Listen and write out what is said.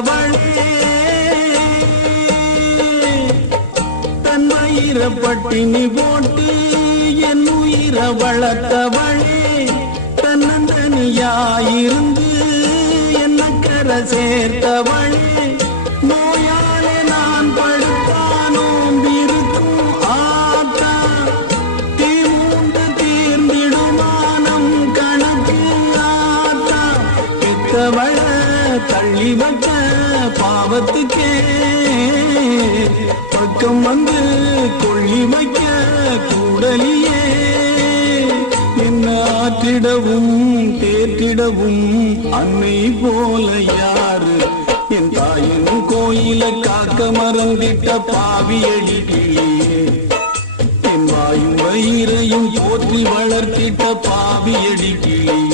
காத்தவளே தன்மயிர பட்டினி போட்டு என் உயிர வளர்த்தவளே தன்னந்தனியாயிருந்து என்ன கரை சேர்த்தவளே நோயாலே நான் படுத்தானோம் இருக்கும் ஆத்தா தீமூண்டு தீர்ந்திடுமானம் கணக்கு ஆத்தா பெத்தவள தள்ளி வச்ச பாவத்துக்கே பக்கம் வந்து கொள்ளி வைக்க கூடலியே என்ன ஆற்றிடவும் தேற்றிடவும் அன்னை போல யாரு என் தாயின் கோயில காக்க மறந்திட்ட பாவியடி கிளியே என் வாயும் வயிறையும் போற்றி வளர்த்திட்ட பாவியடி கிளியே